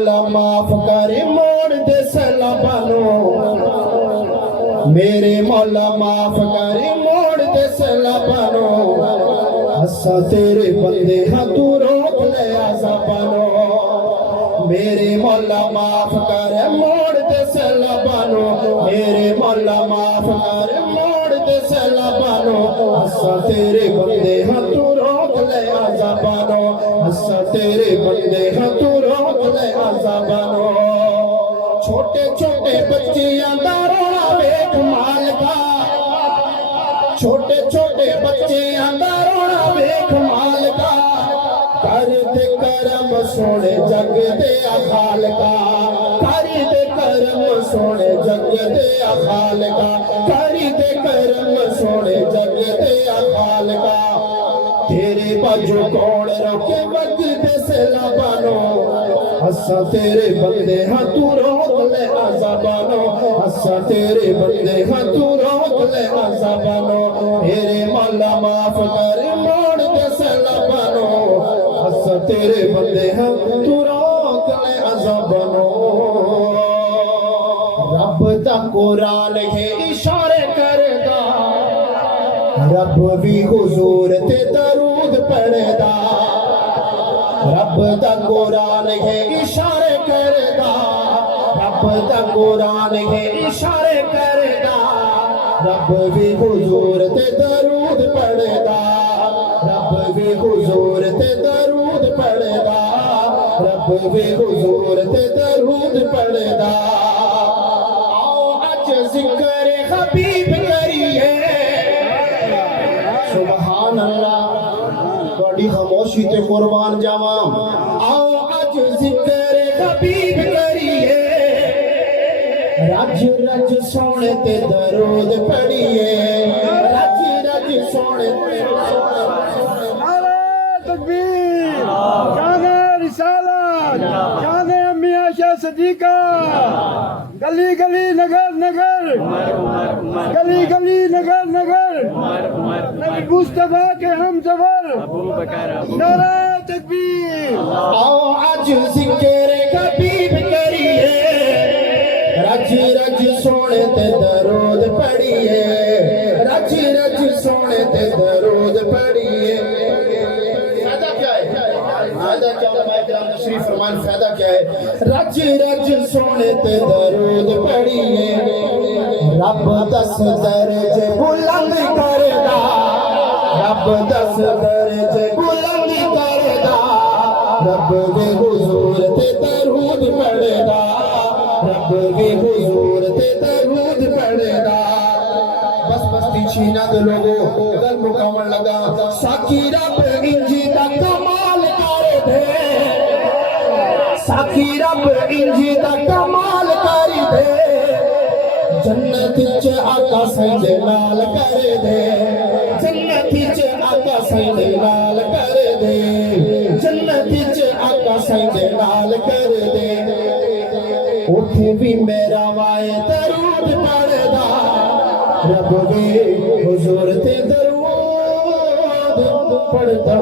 مولا معاف کر موڑ دے سیلابانو میرے مولا معاف کر موڑ دے سیلابانو اسا تیرے بندے ہاں تو روک لے عذابانو میرے مولا معاف کر موڑ دے سیلابانو میرے مولا معاف کر موڑ دے سیلابانو اسا تیرے بندے ہاں تو روک لے عذابانو اسا تیرے بندے ہاں تو روک لے عذابانو چھوٹے چھوٹے بچیاں دا رونا ویکھ مالکا چھوٹے چھوٹے بچیاں دا رونا ویکھ مالکا کر دے کرم سونے جگ دے خالقا کر دے کرم سونے جگ دے خالقا کر دے کرم سونے جگ دے خالقا تیرے باجو کون روکے وقت دے سیلابانو اسا تیرے بندے ہاں تو روک لے عذابانو اسا تیرے بندے ہاں تو روک لے عذابانو میرے مولا معاف کر موڑ دے سیلابانو اسا تیرے بندے ہاں تو روک لے عذابانو رب دا قرآن ہے اشارے کردہ رب بھی حضور تے درود پڑھدا رب دا قرآن ہے اشارے کردہ رب دا قرآن ہے اشارے کردہ رب بھی حضور تے درود پڑھدا رب بھی حضور تے درود پڑھدا رب بھی حضور تے درود پڑھدا آؤ اج ذکر حبیب کریے سبحان اللہ بڑی خاموشی تے قربان جاواں آؤ اج ذکر حبیب کریے رج رج سونے تے درود پڑھیے رج رج سونے تے نعرہ تکبیر شان رسالت شان امی عائشہ صدیقہ گلی گلی نگر نگر گلی گلی نگر نگر نبی مصطفیٰ کے ہم سفر نعرہ تکبیر آؤ آج ذکر حبیب کریے رج رج سونے تے درود پڑھیے رج رج سونے تے درود پڑھیے فائدہ کیا ہے فائدہ کیا علماء کرام تشریف فرمان فائدہ کیا ہے رج رج سونے تے درود پڑھیے رب دس درجے بلند کردا رب دس درجے بلند کردا رب دے حضور تے درود پڑھدا رب دے حضور تے درود پڑھدا بس بستی چھینا دے لوگوں گل مکمل لگا ساکی رب انجی دا کمال کر دے ساکی رب انجی دا کمال کر دے جنت وچ آقا سیدے نال کر دے جنت وچ آقا سیدے نال کر دے جنت وچ آقا سیدے نال کر دے اٹھ بھی میرا وائے درود پڑھدا رب بھی حضور تے درود پڑھدا